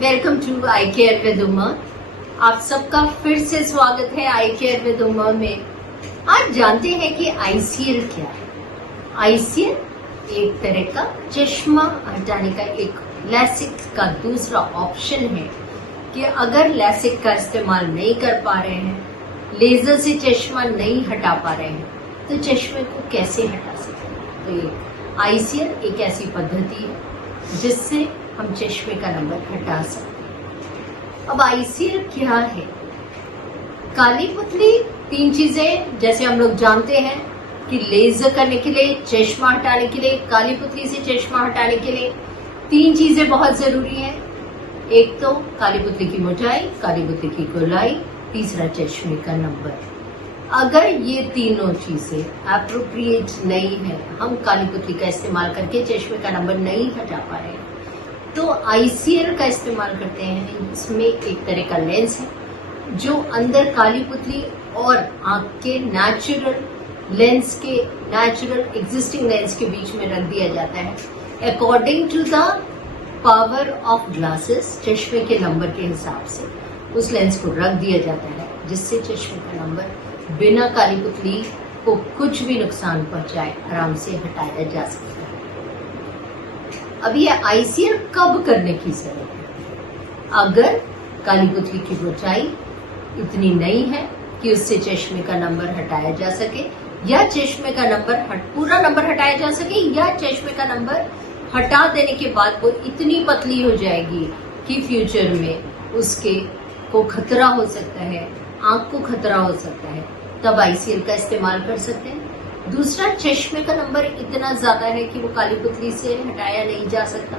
Welcome to eye care with Uma. आप सबका फिर से स्वागत है आई केयर विद उमा में। आज जानते हैं कि आईसीएल क्या है। आईसीएल एक तरह का चश्मा हटाने का एक लैसिक का दूसरा ऑप्शन है कि अगर लैसिक का इस्तेमाल नहीं कर पा रहे हैं, लेजर से चश्मा नहीं हटा पा रहे हैं, तो चश्मे को कैसे हटा सकते हैं। तो ये आईसीएल एक ऐसी पद्धति है जिससे हम चश्मे का नंबर हटा सकते हैं। अब आईसीएल क्या है? काली पुतली तीन चीजें जैसे हम लोग जानते हैं कि लेजर करने के लिए, चश्मा हटाने के लिए, काली पुतली से चश्मा हटाने के लिए तीन चीजें बहुत जरूरी हैं। एक तो काली पुतली की मोटाई, काली पुतली की गोलाई, तीसरा चश्मे का नंबर। अगर ये तीनों चीजें एप्रोप्रिएट नहीं है, हम काली पुतली का इस्तेमाल करके चश्मे का नंबर नहीं हटा पा रहे हैं, तो आईसीएल का इस्तेमाल करते हैं। इसमें एक तरह का लेंस है जो अंदर काली पुतली और आंख के नेचुरल एग्जिस्टिंग लेंस के बीच में रख दिया जाता है according to the power of glasses. चश्मे के नंबर के हिसाब से उस लेंस को रख दिया जाता है जिससे चश्मे का नंबर बिना काली पुतली को कुछ भी नुकसान पहुंचाए आराम से हटाया जा सकता है। अब ये आईसीएल कब करने की जरूरत है? अगर काली पुतली की मोटाई इतनी नहीं है कि उससे चश्मे का नंबर हटाया जा सके, या चश्मे का नंबर पूरा नंबर हटाया जा सके, या चश्मे का नंबर हटा देने के बाद वो इतनी पतली हो जाएगी कि फ्यूचर में उसके को खतरा हो सकता है, आंख को खतरा हो सकता है, तब आईसीएल का इस्तेमाल कर सकते हैं। दूसरा, चश्मे का नंबर इतना ज्यादा है कि वो काली पुतली से हटाया नहीं जा सकता।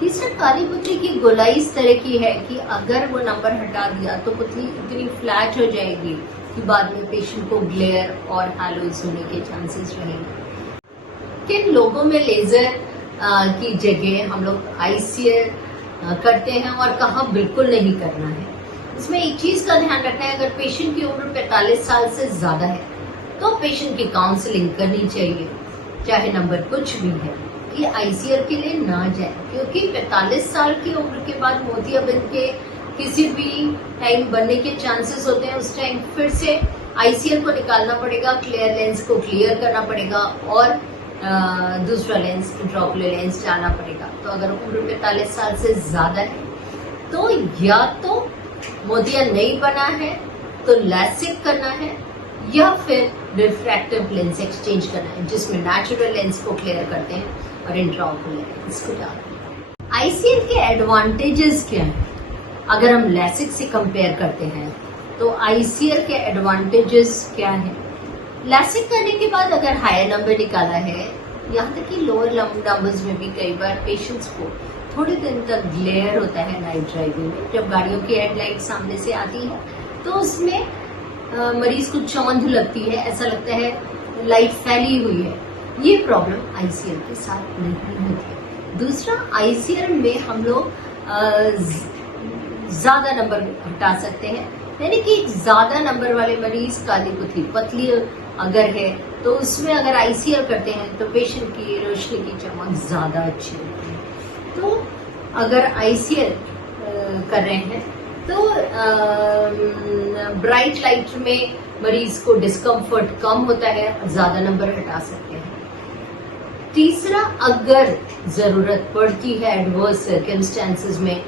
तीसरा, काली पुतली की गोलाई इस तरह की है कि अगर वो नंबर हटा दिया तो पुतली इतनी फ्लैट हो जाएगी कि बाद में पेशेंट को ग्लेयर और हैलोज होने के चांसेस रहेंगे। किन लोगों में लेजर की जगह हम लोग आईसीएल करते हैं और कहाँ बिल्कुल नहीं करना है? इसमें एक चीज का ध्यान रखना है, अगर पेशेंट की उम्र 45 साल से ज्यादा है तो पेशेंट की काउंसलिंग करनी चाहिए, चाहे नंबर कुछ भी है, कि आईसीएल के लिए ना जाए, क्योंकि 45 साल की उम्र के बाद मोतियाबिंद के किसी भी टाइम बनने के चांसेस होते हैं। उस टाइम फिर से आईसीएल को निकालना पड़ेगा, क्लियर लेंस को क्लियर करना पड़ेगा और दूसरा लेंस, इंट्राओकुलर लेंस डालना पड़ेगा। तो अगर उम्र 45 साल से ज्यादा है तो या तो मोतिया नहीं बना है तो लैसिक करना है, या फिर रिफ्रैक्टिव लेंस एक्सचेंज करना है जिसमें नेचुरल लेंस को क्लियर करते हैं और इंट्राओकुलर लेंस को डालते हैं। आईसीएल के एडवांटेजेस क्या हैं? अगर हम लैसिक से कंपेयर करते हैं तो आईसीएल के एडवांटेजेस क्या हैं? लैसिक करने के बाद अगर हायर नंबर निकाला है, यहाँ तक कि लोअर नंबर्स में भी कई बार पेशेंट्स को थोड़े दिन तक ग्लेयर होता है नाइट ड्राइविंग में। जब गाड़ियों की हेडलाइट सामने से आती है तो उसमें मरीज को चौंध लगती है, ऐसा लगता है लाइट फैली हुई है। ये प्रॉब्लम आईसीएल के साथ नहीं होती। दूसरा, आईसीएल में हम लोग ज्यादा नंबर हटा सकते हैं, यानी कि ज्यादा नंबर वाले मरीज, काली पुतली पतली अगर है तो उसमें अगर आईसीएल करते हैं तो पेशेंट की रोशनी की चमक ज्यादा अच्छी होती है। तो अगर आईसीएल कर रहे हैं तो ब्राइट लाइट में मरीज को डिस्कम्फर्ट कम होता है और ज्यादा नंबर हटा सकते हैं। तीसरा, अगर जरूरत पड़ती है एडवर्स सर्कमस्टेंसेस में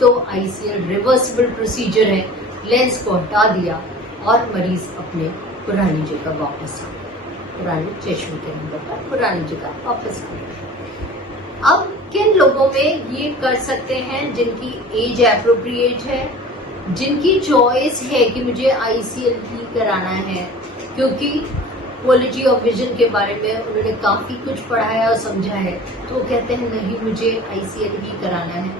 तो आईसीएल रिवर्सिबल प्रोसीजर है, लेंस को हटा दिया और मरीज अपने पुरानी जगह वापस आ गया, पुराने चश्मे के नंबर पर पुरानी जगह वापस आ गया। अब किन लोगों में ये कर सकते हैं? जिनकी एज एप्रोप्रिएट है, जिनकी चॉइस है कि मुझे आईसीएल ही कराना है, क्योंकि क्वालिटी ऑफ विजन के बारे में उन्होंने काफी कुछ पढ़ा है और समझा है, तो वो कहते हैं नहीं, मुझे आईसीएल ही कराना है,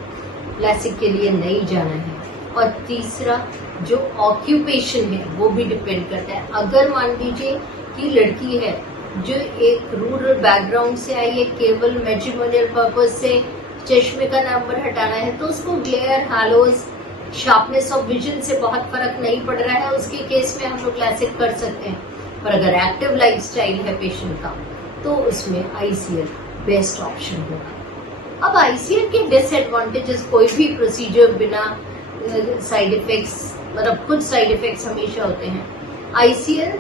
लैसिक के लिए नहीं जाना है। और तीसरा, जो ऑक्यूपेशन है वो भी डिपेंड करता है। अगर मान लीजिए कि लड़की है जो एक रूरल बैकग्राउंड से आई है, केवल मैट्रिमोनियल पर्पज से चश्मे का नंबर हटाना है, तो उसको ग्लेयर, हैलोज, शार्पनेस ऑफ विजन से बहुत फर्क नहीं पड़ रहा है, उसके केस में हम लोग लैसिक कर सकते हैं। पर अगर एक्टिव लाइफस्टाइल है पेशेंट का तो उसमें आईसीएल बेस्ट ऑप्शन होगा। अब आईसीएल के डिसएडवांटेजेस, कोई भी प्रोसीजर बिना साइड इफेक्ट्स, मतलब कुछ साइड इफेक्ट्स हमेशा होते हैं। आईसीएल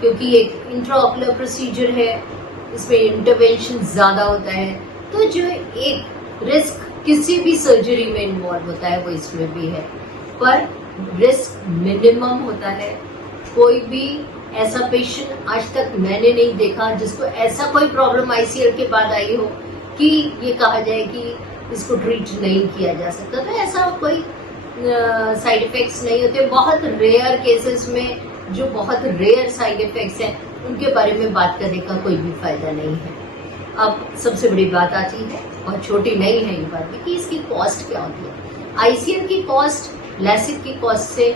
क्योंकि एक इंट्राऑकुलर प्रोसीजर है, इसमें इंटरवेंशन ज्यादा होता है, तो जो एक रिस्क किसी भी सर्जरी में इन्वॉल्व होता है वो इसमें भी है, पर रिस्क मिनिमम होता है। कोई भी ऐसा पेशेंट आज तक मैंने नहीं देखा जिसको ऐसा कोई प्रॉब्लम आईसीएल के बाद आई हो कि ये कहा जाए कि इसको ट्रीट नहीं किया जा सकता। तो ऐसा कोई साइड इफेक्ट्स नहीं होते। बहुत रेयर केसेस में जो बहुत रेयर साइड इफेक्ट्स हैं उनके बारे में बात करने का कोई भी फायदा नहीं है। अब सबसे बड़ी बात आती है, और छोटी नहीं है ये बात भी, कि इसकी कॉस्ट क्या होती है। आईसीएल की कॉस्ट लैसिक की कॉस्ट से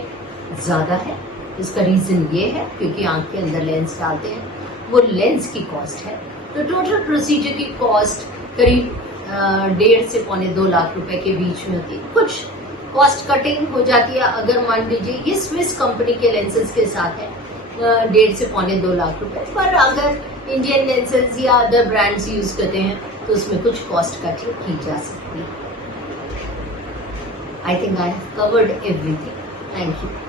ज्यादा है। इसका रीजन ये है क्योंकि आंख के अंदर लेंस डालते हैं, वो लेंस की कॉस्ट है। तो टोटल प्रोसीजर की कॉस्ट करीब 1.5 से पौने 2 लाख रुपए के बीच में होती है। कुछ कॉस्ट कटिंग हो जाती है, अगर मान लीजिए ये स्विस कंपनी के लेंसेज के साथ है 1.5 से पौने 2 लाख रुपए, पर अगर इंडियन लेंसेज या अदर ब्रांड्स यूज करते हैं तो उसमें कुछ कॉस्ट कटिंग की जा सकती है। I think I have covered everything. Thank you.